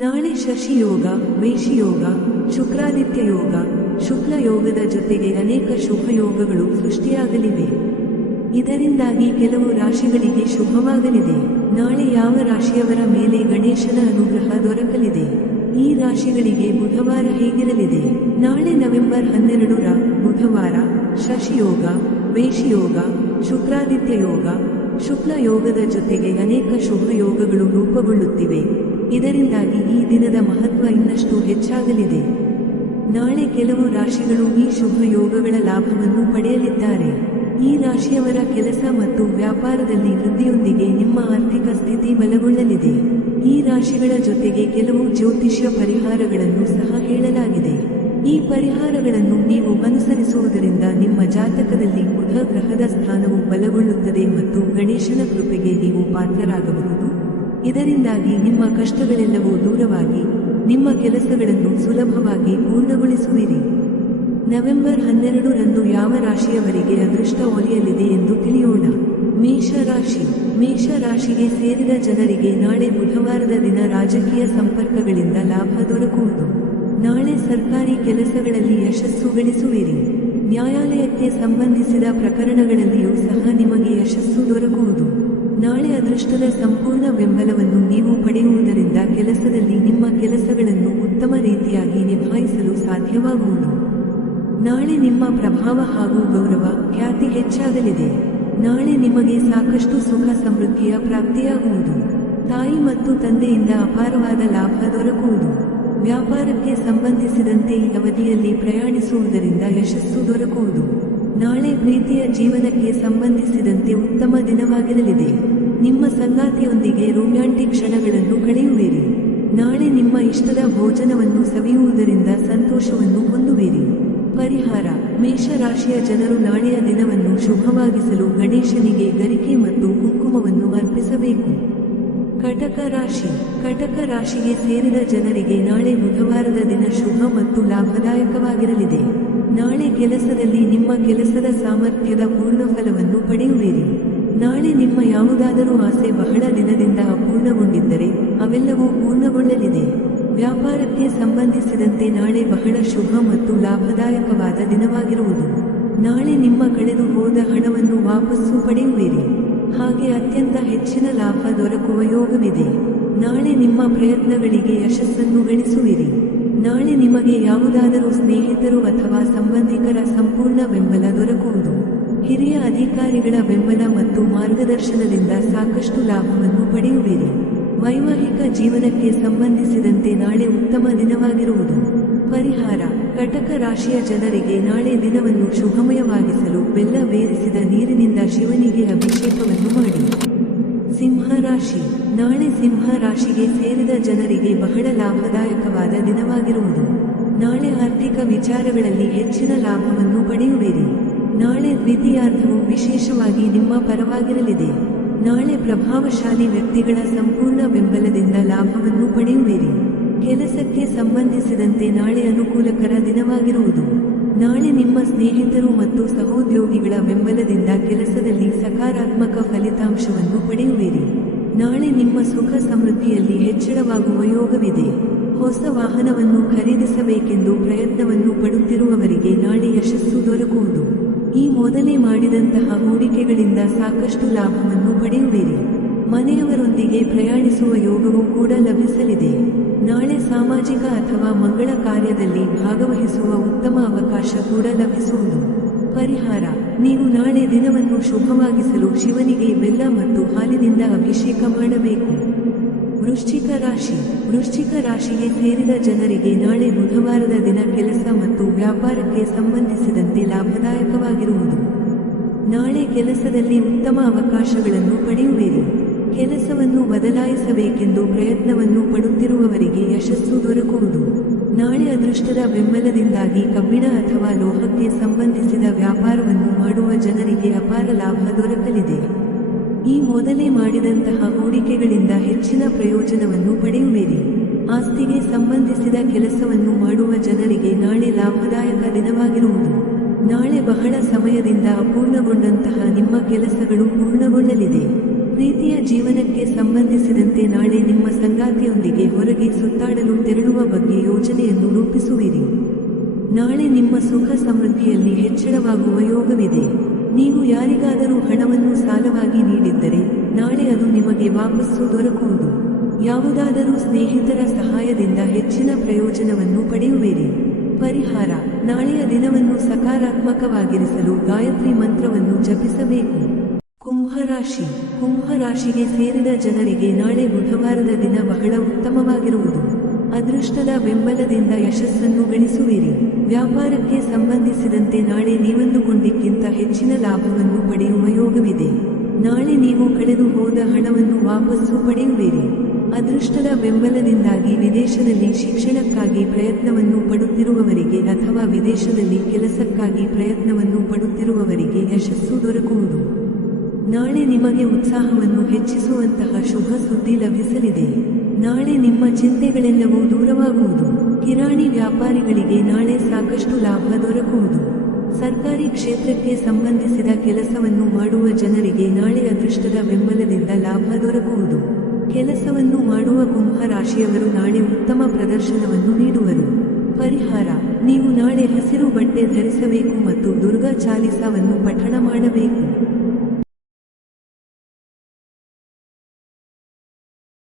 ನಾಳೆ ಶಶಿಯೋಗ, ವೇಷಿಯೋಗ, ಶುಕ್ರಾದಿತ್ಯ ಯೋಗ, ಶುಕ್ಲ ಯೋಗದ ಜೊತೆಗೆ ಅನೇಕ ಶುಭಯೋಗಗಳು ಸೃಷ್ಟಿಯಾಗಲಿವೆ. ಇದರಿಂದಾಗಿ ಕೆಲವು ರಾಶಿಗಳಿಗೆ ಶುಭವಾಗಲಿದೆ. ನಾಳೆ ಯಾವ ರಾಶಿಯವರ ಮೇಲೆ ಗಣೇಶನ ಅನುಗ್ರಹ ದೊರಕಲಿದೆ? ಈ ರಾಶಿಗಳಿಗೆ ಬುಧವಾರ ಹೇಗಿರಲಿದೆ? ನಾಳೆ ನವೆಂಬರ್ 12 ಬುಧವಾರ ಶಶಿಯೋಗ, ವೇಷಿಯೋಗ, ಶುಕ್ರಾದಿತ್ಯ ಯೋಗ, ಶುಕ್ಲ ಯೋಗದ ಜೊತೆಗೆ ಅನೇಕ ಶುಭಯೋಗಗಳು ರೂಪುಗೊಳ್ಳುತ್ತಿವೆ. ಇದರಿಂದಾಗಿ ಈ ದಿನದ ಮಹತ್ವ ಇನ್ನಷ್ಟು ಹೆಚ್ಚಾಗಲಿದೆ. ನಾಳೆ ಕೆಲವು ರಾಶಿಗಳು ಈ ಶುಭ ಯೋಗಗಳ ಲಾಭವನ್ನು ಪಡೆಯಲಿದ್ದಾರೆ. ಈ ರಾಶಿಯವರ ಕೆಲಸ ಮತ್ತು ವ್ಯಾಪಾರದಲ್ಲಿ ವೃದ್ಧಿಯೊಂದಿಗೆ ನಿಮ್ಮ ಆರ್ಥಿಕ ಸ್ಥಿತಿ ಬಲಗೊಳ್ಳಲಿದೆ. ಈ ರಾಶಿಗಳ ಜೊತೆಗೆ ಕೆಲವು ಜ್ಯೋತಿಷ್ಯ ಪರಿಹಾರಗಳನ್ನು ಸಹ ಹೇಳಲಾಗಿದೆ. ಈ ಪರಿಹಾರಗಳನ್ನು ನೀವು ಅನುಸರಿಸುವುದರಿಂದ ನಿಮ್ಮ ಜಾತಕದಲ್ಲಿ ಬುಧ ಗ್ರಹದ ಸ್ಥಾನವು ಬಲಗೊಳ್ಳುತ್ತದೆ ಮತ್ತು ಗಣೇಶನ ಕೃಪೆಗೆ ನೀವು ಪಾತ್ರರಾಗಬಹುದು. ಇದರಿಂದಾಗಿ ನಿಮ್ಮ ಕಷ್ಟಗಳೆಲ್ಲವೂ ದೂರವಾಗಿ ನಿಮ್ಮ ಕೆಲಸಗಳನ್ನು ಸುಲಭವಾಗಿ ಪೂರ್ಣಗೊಳಿಸುವಿರಿ. ನವೆಂಬರ್ 12 ಯಾವ ರಾಶಿಯವರಿಗೆ ಅದೃಷ್ಟ ಒಲಿಯಲಿದೆ ಎಂದು ತಿಳಿಯೋಣ. ಮೇಷರಾಶಿ. ಮೇಷರಾಶಿಗೆ ಸೇರಿದ ಜನರಿಗೆ ನಾಳೆ ಬುಧವಾರದ ದಿನ ರಾಜಕೀಯ ಸಂಪರ್ಕಗಳಿಂದ ಲಾಭ ದೊರಕುವುದು. ನಾಳೆ ಸರ್ಕಾರಿ ಕೆಲಸಗಳಲ್ಲಿ ಯಶಸ್ಸು ಗಳಿಸುವಿರಿ. ನ್ಯಾಯಾಲಯಕ್ಕೆ ಸಂಬಂಧಿಸಿದ ಪ್ರಕರಣಗಳಲ್ಲಿಯೂ ಸಹ ನಿಮಗೆ ಯಶಸ್ಸು ದೊರಕುವುದು. ನಾಳೆ ಅದೃಷ್ಟದ ಸಂಪೂರ್ಣ ಬೆಂಬಲವನ್ನು ನೀವು ಪಡೆಯುವುದರಿಂದ ಕೆಲಸದಲ್ಲಿ ನಿಮ್ಮ ಕೆಲಸಗಳನ್ನು ಉತ್ತಮ ರೀತಿಯಾಗಿ ನಿಭಾಯಿಸಲು ಸಾಧ್ಯವಾಗುವುದು. ನಾಳೆ ನಿಮ್ಮ ಪ್ರಭಾವ ಹಾಗೂ ಗೌರವ, ಖ್ಯಾತಿ ಹೆಚ್ಚಾಗಲಿದೆ. ನಾಳೆ ನಿಮಗೆ ಸಾಕಷ್ಟು ಸುಖ ಸಮೃದ್ಧಿಯ ಪ್ರಾಪ್ತಿಯಾಗುವುದು. ತಾಯಿ ಮತ್ತು ತಂದೆಯಿಂದ ಅಪಾರವಾದ ಲಾಭ ದೊರಕುವುದು. ವ್ಯಾಪಾರಕ್ಕೆ ಸಂಬಂಧಿಸಿದಂತೆ ಈ ಅವಧಿಯಲ್ಲಿ ಪ್ರಯಾಣಿಸುವುದರಿಂದ ಯಶಸ್ಸು ದೊರಕುವುದು. ನಾಳೆ ಪ್ರೀತಿಯ ಜೀವನಕ್ಕೆ ಸಂಬಂಧಿಸಿದಂತೆ ಉತ್ತಮ ದಿನವಾಗಿರಲಿದೆ. ನಿಮ್ಮ ಸಂಗಾತಿಯೊಂದಿಗೆ ರೊಮ್ಯಾಂಟಿಕ್ ಕ್ಷಣಗಳನ್ನು ಕಳೆಯುವಿರಿ. ನಾಳೆ ನಿಮ್ಮ ಇಷ್ಟದ ಭೋಜನವನ್ನು ಸವಿಯುವುದರಿಂದ ಸಂತೋಷವನ್ನು ಹೊಂದುವಿರಿ. ಪರಿಹಾರ: ಮೇಷರಾಶಿಯ ಜನರು ನಾಳೆಯ ದಿನವನ್ನು ಶುಭವಾಗಿಸಲು ಗಣೇಶನಿಗೆ ಗರಿಕೆ ಮತ್ತು ಕುಂಕುಮವನ್ನು ಅರ್ಪಿಸಬೇಕು. ಕಟಕ ರಾಶಿ. ಕಟಕ ರಾಶಿಗೆ ಸೇರಿದ ಜನರಿಗೆ ನಾಳೆ ಬುಧವಾರದ ದಿನ ಶುಭ ಮತ್ತು ಲಾಭದಾಯಕವಾಗಿರಲಿದೆ. ನಾಳೆ ಕೆಲಸದಲ್ಲಿ ನಿಮ್ಮ ಕೆಲಸದ ಸಾಮರ್ಥ್ಯದ ಪೂರ್ಣ ಫಲವನ್ನು ಪಡೆಯುವಿರಿ. ನಾಳೆ ನಿಮ್ಮ ಯಾವುದಾದರೂ ಆಸೆ ಬಹಳ ದಿನದಿಂದ ಅಪೂರ್ಣಗೊಂಡಿದ್ದರೆ ಅವೆಲ್ಲವೂ ಪೂರ್ಣಗೊಳ್ಳಲಿದೆ. ವ್ಯಾಪಾರಕ್ಕೆ ಸಂಬಂಧಿಸಿದಂತೆ ನಾಳೆ ಬಹಳ ಶುಭ ಮತ್ತು ಲಾಭದಾಯಕವಾದ ದಿನವಾಗಿರುವುದು. ನಾಳೆ ನಿಮ್ಮ ಕಳೆದು ಹೋದ ಹಣವನ್ನು ವಾಪಸ್ಸು ಪಡೆಯುವಿರಿ. ಹಾಗೆ ಅತ್ಯಂತ ಹೆಚ್ಚಿನ ಲಾಭ ದೊರಕುವ ಯೋಗವಿದೆ. ನಾಳೆ ನಿಮ್ಮ ಪ್ರಯತ್ನಗಳಿಗೆ ಯಶಸ್ಸನ್ನು ಗಳಿಸುವಿರಿ. ನಾಳೆ ನಿಮಗೆ ಯಾವುದಾದರೂ ಸ್ನೇಹಿತರು ಅಥವಾ ಸಂಬಂಧಿಕರ ಸಂಪೂರ್ಣ ಬೆಂಬಲ ದೊರಕುವುದು. ಹಿರಿಯ ಅಧಿಕಾರಿಗಳ ಬೆಂಬಲ ಮತ್ತು ಮಾರ್ಗದರ್ಶನದಿಂದ ಸಾಕಷ್ಟು ಲಾಭವನ್ನು ಪಡೆಯುವಿರಿ. ವೈವಾಹಿಕ ಜೀವನಕ್ಕೆ ಸಂಬಂಧಿಸಿದಂತೆ ನಾಳೆ ಉತ್ತಮ ದಿನವಾಗಿರುವುದು. ಪರಿಹಾರ: ಕಟಕ ರಾಶಿಯ ಜನರಿಗೆ ನಾಳೆ ದಿನವನ್ನು ಶುಭಮಯವಾಗಿಸಲು ಬೆಲ್ಲ ಬೇರಿಸಿದ ನೀರಿನಿಂದ ಶಿವನಿಗೆ ಅಭಿಷೇಕವನ್ನು ಮಾಡಿ. ಸಿಂಹರಾಶಿ. ನಾಳೆ ಸಿಂಹ ರಾಶಿಗೆ ಸೇರಿದ ಜನರಿಗೆ ಬಹಳ ಲಾಭದಾಯಕವಾದ ದಿನವಾಗಿರುವುದು. ನಾಳೆ ಆರ್ಥಿಕ ವಿಚಾರಗಳಲ್ಲಿ ಹೆಚ್ಚಿನ ಲಾಭವನ್ನು ಪಡೆಯುವಿರಿ. ನಾಳೆ ದ್ವಿತೀಯಾರ್ಧವು ವಿಶೇಷವಾಗಿ ನಿಮ್ಮ ಪರವಾಗಿರಲಿದೆ. ನಾಳೆ ಪ್ರಭಾವಶಾಲಿ ವ್ಯಕ್ತಿಗಳ ಸಂಪೂರ್ಣ ಬೆಂಬಲದಿಂದ ಲಾಭವನ್ನು ಪಡೆಯುವಿರಿ. ಕೆಲಸಕ್ಕೆ ಸಂಬಂಧಿಸಿದಂತೆ ನಾಳೆ ಅನುಕೂಲಕರ ದಿನವಾಗಿರುವುದು. ನಾಳೆ ನಿಮ್ಮ ಸ್ನೇಹಿತರು ಮತ್ತು ಸಹೋದ್ಯೋಗಿಗಳ ಬೆಂಬಲದಿಂದ ಕೆಲಸದಲ್ಲಿ ಸಕಾರಾತ್ಮಕ ಫಲಿತಾಂಶವನ್ನು ಪಡೆಯುವಿರಿ. ನಾಳೆ ನಿಮ್ಮ ಸುಖ ಸಮೃದ್ಧಿಯಲ್ಲಿ ಹೆಚ್ಚಳವಾಗುವ ಯೋಗವಿದೆ. ಹೊಸ ವಾಹನವನ್ನು ಖರೀದಿಸಬೇಕೆಂದು ಪ್ರಯತ್ನವನ್ನು ಪಡುತ್ತಿರುವವರಿಗೆ ನಾಳೆ ಯಶಸ್ಸು ದೊರಕುವುದು. ಈ ಮೊದಲೇ ಮಾಡಿದಂತಹ ಹೂಡಿಕೆಗಳಿಂದ ಸಾಕಷ್ಟು ಲಾಭವನ್ನು ಪಡೆಯುವಿರಿ. ಮನೆಯವರೊಂದಿಗೆ ಪ್ರಯಾಣಿಸುವ ಯೋಗವೂ ಕೂಡ ಲಭಿಸಲಿದೆ. ನಾಳೆ ಸಾಮಾಜಿಕ ಅಥವಾ ಮಂಗಳ ಕಾರ್ಯದಲ್ಲಿ ಭಾಗವಹಿಸುವ ಉತ್ತಮ ಅವಕಾಶ ಕೂಡ ಲಭಿಸುವುದು. ಪರಿಹಾರ: ನೀವು ನಾಳೆ ದಿನವನ್ನು ಶುಭವಾಗಿಸಲು ಶಿವನಿಗೆ ಬೆಲ್ಲ ಮತ್ತು ಹಾಲಿನಿಂದ ಅಭಿಷೇಕ ಮಾಡಬೇಕು. ವೃಶ್ಚಿಕ ರಾಶಿ. ವೃಶ್ಚಿಕ ರಾಶಿಗೆ ಸೇರಿದ ಜನರಿಗೆ ನಾಳೆ ಬುಧವಾರದ ದಿನ ಕೆಲಸ ಮತ್ತು ವ್ಯಾಪಾರಕ್ಕೆ ಸಂಬಂಧಿಸಿದಂತೆ ಲಾಭದಾಯಕವಾಗಿರುವುದು. ನಾಳೆ ಕೆಲಸದಲ್ಲಿ ಉತ್ತಮ ಅವಕಾಶಗಳನ್ನು ಪಡೆಯುವಿರಿ. ಕೆಲಸವನ್ನು ಬದಲಾಯಿಸಬೇಕೆಂದು ಪ್ರಯತ್ನವನ್ನು ಪಡುತ್ತಿರುವವರಿಗೆ ಯಶಸ್ಸು ದೊರಕುವುದು. ನಾಳೆ ಅದೃಷ್ಟದ ಬೆಂಬಲದಿಂದಾಗಿ ಕಬ್ಬಿಣ ಅಥವಾ ಲೋಹಕ್ಕೆ ಸಂಬಂಧಿಸಿದ ವ್ಯಾಪಾರವನ್ನು ಮಾಡುವ ಜನರಿಗೆ ಅಪಾರ ಲಾಭ ದೊರಕಲಿದೆ. ಈ ಮೊದಲೇ ಮಾಡಿದಂತಹ ಹೂಡಿಕೆಗಳಿಂದ ಹೆಚ್ಚಿನ ಪ್ರಯೋಜನವನ್ನು ಪಡೆಯುವಿರಿ. ಆಸ್ತಿಗೆ ಸಂಬಂಧಿಸಿದ ಕೆಲಸವನ್ನು ಮಾಡುವ ಜನರಿಗೆ ನಾಳೆ ಲಾಭದಾಯಕ ದಿನವಾಗಿರುವುದು. ನಾಳೆ ಬಹಳ ಸಮಯದಿಂದ ಅಪೂರ್ಣಗೊಂಡಂತಹ ನಿಮ್ಮ ಕೆಲಸಗಳು ಪೂರ್ಣಗೊಳ್ಳಲಿದೆ. ಪ್ರೀತಿಯ ಜೀವನಕ್ಕೆ ಸಂಬಂಧಿಸಿದಂತೆ ನಾಳೆ ನಿಮ್ಮ ಸಂಗಾತಿಯೊಂದಿಗೆ ಹೊರಗೆ ಸುತ್ತಾಡಲು ತೆರಳುವ ಬಗ್ಗೆ ಯೋಜನೆಯನ್ನು ರೂಪಿಸುವಿರಿ. ನಾಳೆ ನಿಮ್ಮ ಸುಖ ಸಮೃದ್ಧಿಯಲ್ಲಿ ಹೆಚ್ಚಳವಾಗುವ ಯೋಗವಿದೆ. ನೀವು ಯಾರಿಗಾದರೂ ಹಣವನ್ನು ಸಾಲವಾಗಿ ನೀಡಿದ್ದರೆ ನಾಳೆ ಅದು ನಿಮಗೆ ವಾಪಸ್ಸು ದೊರಕುವುದು. ಯಾವುದಾದರೂ ಸ್ನೇಹಿತರ ಸಹಾಯದಿಂದ ಹೆಚ್ಚಿನ ಪ್ರಯೋಜನವನ್ನು ಪಡೆಯುವಿರಿ. ಪರಿಹಾರ: ನಾಳೆಯ ದಿನವನ್ನು ಸಕಾರಾತ್ಮಕವಾಗಿರಿಸಲು ಗಾಯತ್ರಿ ಮಂತ್ರವನ್ನು ಜಪಿಸಬೇಕು. ಕುಂಭರಾಶಿ. ಕುಂಭರಾಶಿಗೆ ಸೇರಿದ ಜನರಿಗೆ ನಾಳೆ ಬುಧವಾರದ ದಿನ ಬಹಳ ಉತ್ತಮವಾಗಿರುವುದು. ಅದೃಷ್ಟದ ಬೆಂಬಲದಿಂದ ಯಶಸ್ಸನ್ನು ಗಳಿಸುವಿರಿ. ವ್ಯಾಪಾರಕ್ಕೆ ಸಂಬಂಧಿಸಿದಂತೆ ನಾಳೆ ನೀವಂದುಕೊಂಡಕ್ಕಿಂತ ಹೆಚ್ಚಿನ ಲಾಭವನ್ನು ಪಡೆಯುವ ಯೋಗವಿದೆ. ನಾಳೆ ನೀವು ಕಳೆದು ಹೋದ ಹಣವನ್ನು ವಾಪಸ್ಸು ಪಡೆಯುವಿರಿ. ಅದೃಷ್ಟದ ಬೆಂಬಲದಿಂದಾಗಿ ವಿದೇಶದಲ್ಲಿ ಶಿಕ್ಷಣಕ್ಕಾಗಿ ಪ್ರಯತ್ನವನ್ನು ಪಡುತ್ತಿರುವವರಿಗೆ ಅಥವಾ ವಿದೇಶದಲ್ಲಿ ಕೆಲಸಕ್ಕಾಗಿ ಪ್ರಯತ್ನವನ್ನು ಪಡುತ್ತಿರುವವರಿಗೆ ಯಶಸ್ಸು ದೊರಕುವುದು. ನಾಳೆ ನಿಮಗೆ ಉತ್ಸಾಹವನ್ನು ಹೆಚ್ಚಿಸುವಂತಹ ಶುಭ ಸುದ್ದಿ ಲಭಿಸಲಿದೆ. ನಾಳೆ ನಿಮ್ಮ ಚಿಂತೆಗಳೆಲ್ಲವೂ ದೂರವಾಗುವುದು. ಕಿರಾಣಿ ವ್ಯಾಪಾರಿಗಳಿಗೆ ನಾಳೆ ಸಾಕಷ್ಟು ಲಾಭ ದೊರಕುವುದು. ಸರ್ಕಾರಿ ಕ್ಷೇತ್ರಕ್ಕೆ ಸಂಬಂಧಿಸಿದ ಕೆಲಸವನ್ನು ಮಾಡುವ ಜನರಿಗೆ ನಾಳೆ ಅದೃಷ್ಟದ ಬೆಂಬಲದಿಂದ ಲಾಭ ದೊರಕುವುದು. ಕೆಲಸವನ್ನು ಮಾಡುವ ಕುಂಭ ರಾಶಿಯವರು ನಾಳೆ ಉತ್ತಮ ಪ್ರದರ್ಶನವನ್ನು ನೀಡುವರು. ಪರಿಹಾರ: ನೀವು ನಾಳೆ ಹಸಿರು ಬಟ್ಟೆ ಧರಿಸಬೇಕು ಮತ್ತು ದುರ್ಗಾ ಚಾಲಿಸಾವನ್ನು ಪಠಣ ಮಾಡಬೇಕು.